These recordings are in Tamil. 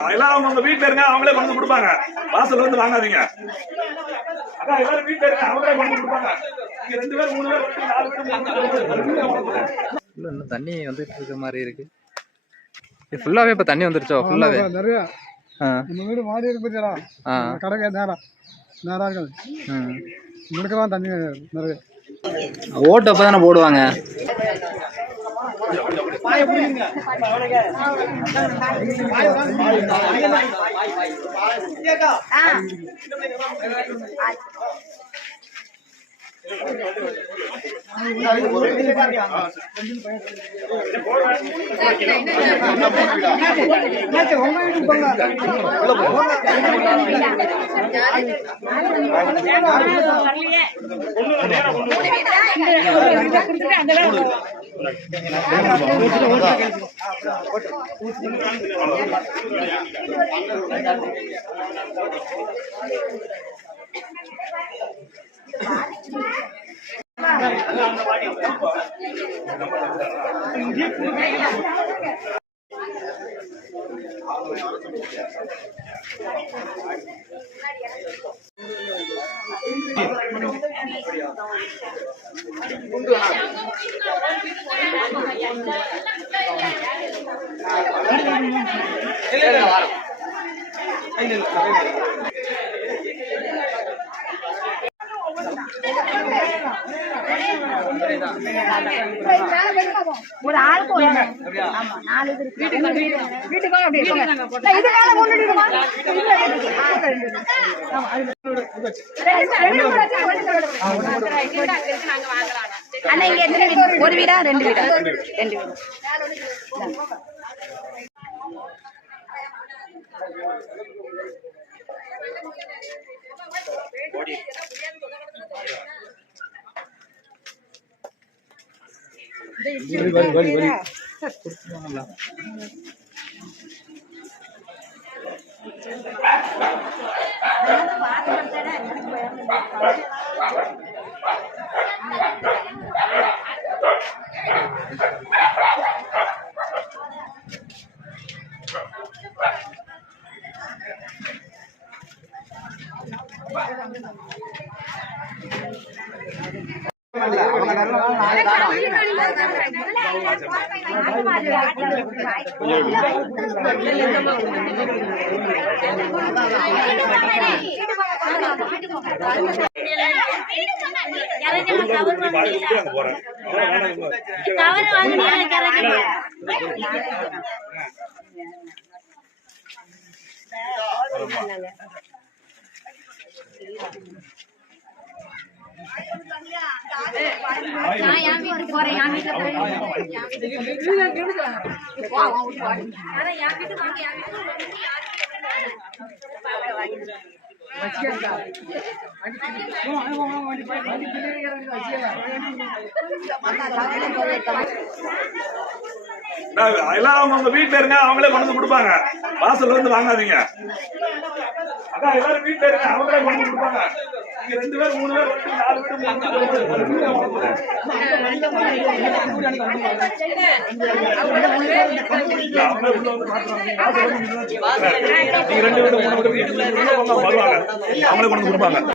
எல்லாம் அவங்க வீட்டுல இருங்க அவங்களே கொண்டு வந்து கொடுப்பாங்க. வாசல்ல வந்து வாங்காதீங்க. அக்கா எல்லாரும் வீட்டுல இருங்க அவங்களே கொண்டு வந்து கொடுப்பாங்க. நீங்க ரெண்டு பேர் மூணு பேர் நாலு பேர் மூணு பேர் இல்ல இன்னும் தண்ணி வந்துட்டு இருக்க மாதிரி இருக்கு. இது ஃபுல்லாவே இப்ப தண்ணி வந்துருச்சோ ஃபுல்லாவே நிறைய. நம்ம வீடு மாடி இருக்கு பத்தியா? கடைக்கு நேரம் நேரம் இருக்குது முடுக்கலாம் தண்ணி நிறைய. ஓட்டு அப்போ தானே போடுவாங்க ஒரு ஆளுக்கு ஒண்ணு. ஆமா, நாலு இது இருக்கு. வீட்டுக்கு வாங்க, அப்படியே இது மேல இருக்கு. ஆமா, அது ரெண்டு, ரெண்டு கூட வச்சு. அண்ணா, இங்க எத்தனை வீடு? ஒரு வீடா? ரெண்டு வீடா? ரெண்டு வீடு. அங்க போறேன் நான் என் வீட்டுக்கு போறேன். என் வீட்டுல என் வீட்டுக்கு வாங்க, என் வீட்டுக்கு எல்லாம் அவங்க உங்க வீட்டுல இருங்க அவங்களே கொண்டு கொடுப்பாங்க. வாசல்ல வந்து வாங்காதீங்க. அதான் எல்லாரும் வீட்டுல இருங்க அவங்களே கொண்டு கொடுப்பாங்க. நீங்க ரெண்டு பேர் மூணு பேர் நாலு பேர் நீங்க ரெண்டு பேரும் மூணு அவங்க வருவாங்க. அவங்களே கொண்டு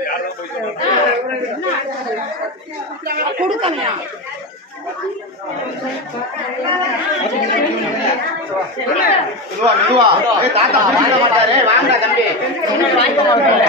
யாரெல்லாம் போய் சொல்லுவாங்க மெதுவா மெதுவா. ஏய் தாத்தா வாங்க மாட்டாரு வாங்க தம்பி. வீட்டு வாசல்ல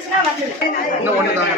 எல்லாம் வந்து இன்னும் ஒன்று தாங்க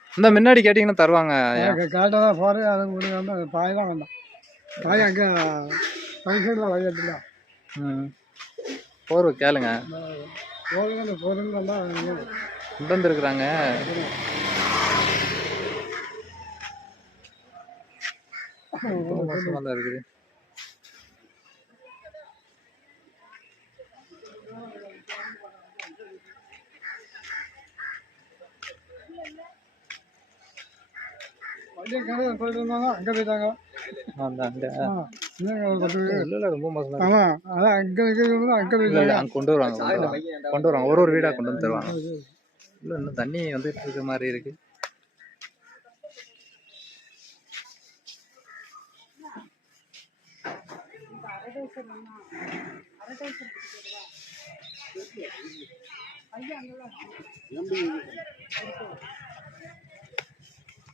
இந்த முன்னாடி கேட்டிங்கன்னா தருவாங்க. கரெக்டாக தான் போகிறேன் அது முடிவு வந்து பாய் தான் வேண்டாம் பாய் அங்கே ஃபங்க்ஷனில் ம். போர்வை கேளுங்க. போகிறேன்னு நல்லா கொண்டு வந்துருக்குறாங்க. இருக்குது. இருந்தாங்க அங்கே போயிட்டாங்க. அந்த அங்க பேர். இல்ல ரொம்ப மோசமா. ஆமாம் அதான் அங்கே இருக்கிறவங்க அங்கே போயிட்டாங்க. அங்க கொண்டு வருவாங்க கொண்டு வருவாங்க. ஒரு ஒரு வீடா கொண்டு வந்து தருவாங்க. இல்ல இன்னும் தண்ணி வந்துட்டு இருக்க மாதிரி இருக்கு.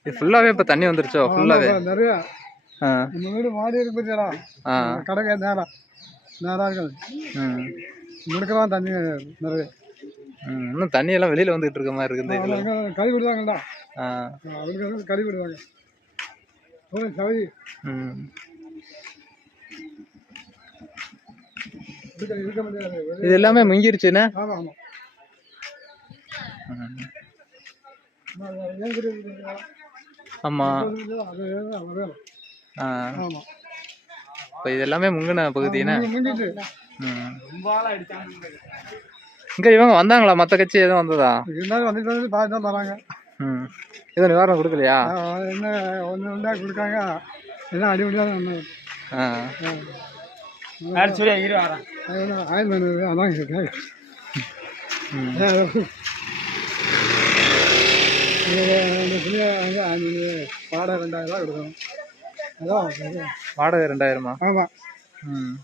இது ஃபுல்லாவே இப்ப தண்ணி வந்துருச்சோ? ஃபுல்லாவே நிறைய. நம்ம வீடு மாடி இருக்கு பார்த்தீங்களா கடைக்கு நேரம் நேராக முடுக்கலாம் தண்ணி நிறைய. இன்னும் தண்ணி எல்லாம் வெளியில வந்துட்டு இருக்க மாதிரி இருக்குது இதுல விடுவாங்கல்ல ஆ. அவங்களுக்கு கறி விடுவாங்க சவி இது எல்லாமே முங்கிருச்சுன்னு ஆமாம் ஆமாம் ம். ஏன் தெரியுது ஆமா அது ஆ. ஆமாம் இப்போ இது எல்லாமே முங்கின பகுதினா ம். இங்க இவங்க வந்தாங்களா? மத்த கட்சி எதுவும் வந்ததா? இருந்தாலும் வந்துட்டு வந்து பார்த்து தான் தராங்க ம். எதுவும் நிவாரணம் கொடுக்கலையா? என்ன ஒன்று ரெண்டா கொடுக்காங்க எல்லாம் அடிப்படி தான் ஆ பண்ணுது அதான் கேட்க ம். இந்த புள்ளிய வந்து ஐநூறு வாடகை ரெண்டாயிரம் ரூபா கொடுக்கணும் அதான் வாடகை ரெண்டாயிரமா ஆமாம் ம்.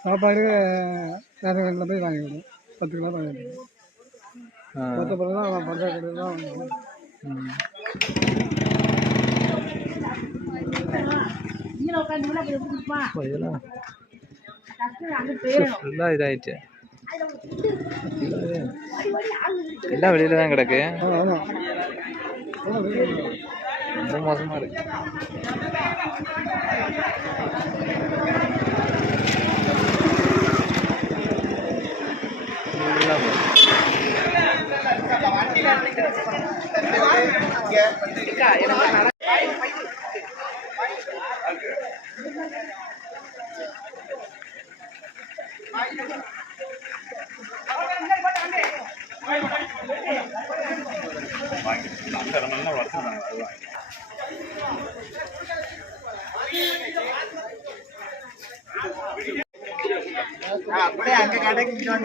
சாப்பாடு வேறு கடையில் போய் வாங்கிக்கணும். பத்து கிலோ வாங்கிக்கணும். பத்து பிறகு தான் பஞ்சா கடையில் தான் வாங்கணும் ம். இதெல்லாம். ஃபுல்லாக இதாயிடுச்சு எல்லாம் வெளியில தான் கிடக்கு ரொம்ப மோசமா இருக்கு ஃபுல்லா போகுது. அப்படியே அங்க கடைக்கு இதெல்லாம்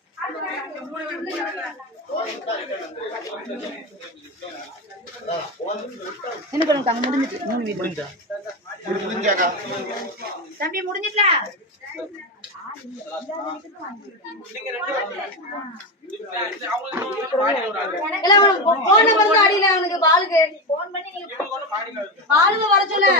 என்ன பண்ணுங்க முடிஞ்சிட்டு மூணு வீடு. புரிஞ்சாக்கா தம்பி முடிஞ்சிட்டல? number தான் அடியில அவனுக்கு பாலுக்கு phone பண்ணி நீங்க பாலுக்கு வர சொல்லு.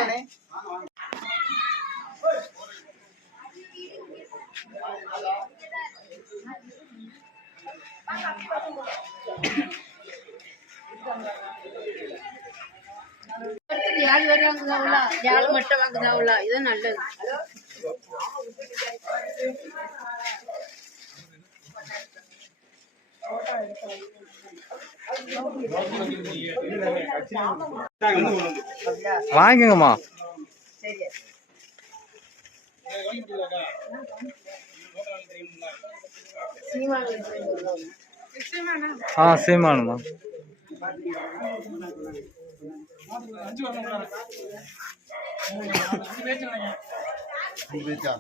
யாரு வேற வாங்குதாவுல யாரு மட்டும் வாங்குதாவுல இது நல்லது. வாங்கிக்கோங்கம்மா ஆ அவங்களுக்கு வீட்டுல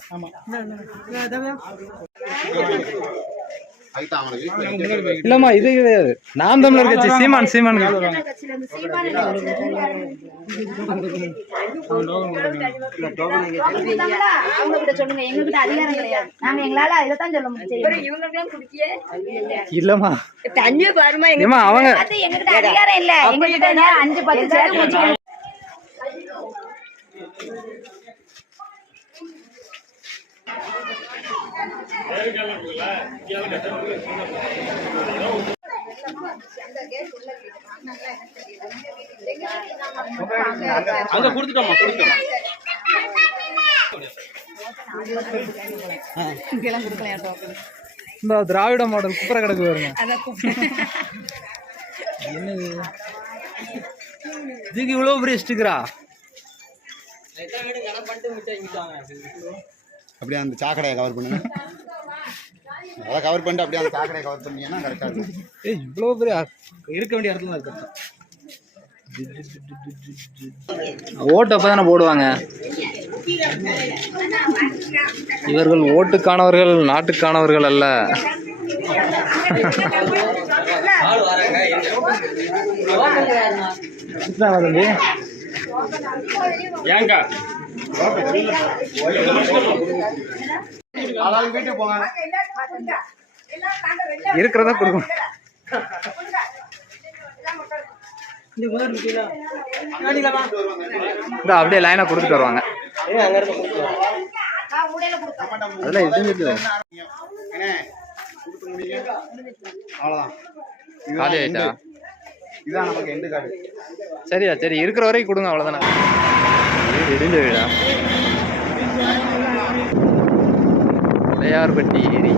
இல்லம்மா இது கிடையாது. நாம் தமிழர் கட்சி சீமான் சீமான் அவங்க அதிகாரம் இல்லம்மா. தண்ணி பாருமா அவங்க எங்ககிட்ட அதிகாரம் இல்ல எங்ககிட்ட அஞ்சு பத்து அங்க கொடுத்துட்டோமா கொடுத்துட்டோம் இந்த திராவிட மாடல் குப்புற கிடக்கு வருங்க என்னது? இதுக்கு இவ்வளவு பெரிய ஸ்டிக்கரா அப்படியே அந்த சாக்கடையை கவர் பண்ணுங்க. அதை கவர் பண்ணிட்டு அப்படியே அந்த சாக்கடையை கவர் பண்ணீங்கன்னா கரெக்டாக இருக்கும். ஏய் இவ்வளவு பெரிய இருக்க வேண்டிய இடத்துல இருக்கு. ஓட்டு அப்பதானே போடுவாங்க? இவர்கள் ஓட்டுக்கானவர்கள் நாட்டுக்கானவர்கள் அல்ல. என்னடா இருக்கிறதா கொடுக்கும் இந்த அப்படியே லைனா கொடுத்துட்டு வருவாங்க. அதெல்லாம் அவ்வளோதான் காலி ஆயிட்டா? இதுதான் நமக்கு எண்டு கார்டு சரியா சரி இருக்கிற வரைக்கும் கொடுங்க அவ்வளோதானே வீடு இடிஞ்ச வீடா பிள்ளையார்பட்டி ஏரி